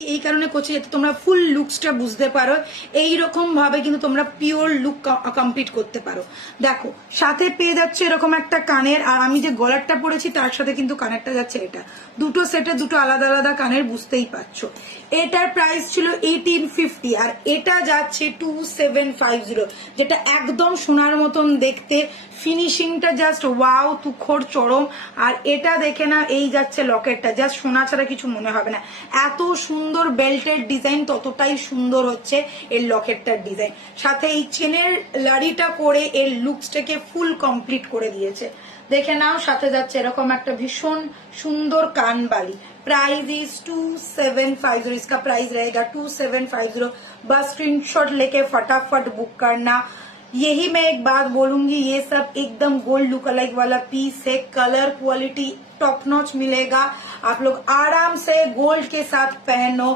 এই কারণে করছি যাতে তোমরা ফুল লুকসটা বুঝতে পারো, এইরকম ভাবে কিন্তু তোমরা পিওর লুক কমপ্লিট করতে পারো। দেখো সাথে পেয়ে যাচ্ছে এরকম একটা কানের, আর আমি যে গলারটা পরেছি তার সাথে কিন্তু কানেরটা যাচ্ছে এটা, দুটো সেটে দুটো আলাদা আলাদা কানের, বুঝতেই পারছো। এটার প্রাইস ছিল 1850 আর এটা যাচ্ছে 2750, যেটা একদম সোনার মতন দেখতে, ফিনিশিংটা জাস্ট ওয়াও, তুখোর চরম। আর এটা দেখে না, এই যাচ্ছে লকেটটা, জাস্ট সোনা ছাড়া কিছু মনে হবে না, এত সুন্দর বেল্টের ডিজাইন, ততটাই সুন্দর হচ্ছে এর লকেটটার ডিজাইন। সাথে এই চেনের লাড়িটা করে এর লুকসটাকে ফুল কমপ্লিট করে দিয়েছে, দেখে নাও। সাথে যাচ্ছে এরকম একটা ভীষণ সুন্দর কানবালি। प्राइस इज 2750, इसका प्राइस रहेगा 2750। बस स्क्रीनशॉट लेके फटाफट बुक करना। यही मैं एक बात बोलूंगी, ये सब एकदम गोल्ड लुक अलाइक वाला पीस है, कलर क्वालिटी टॉप नॉच मिलेगा, आप लोग आराम से गोल्ड के साथ पहनो।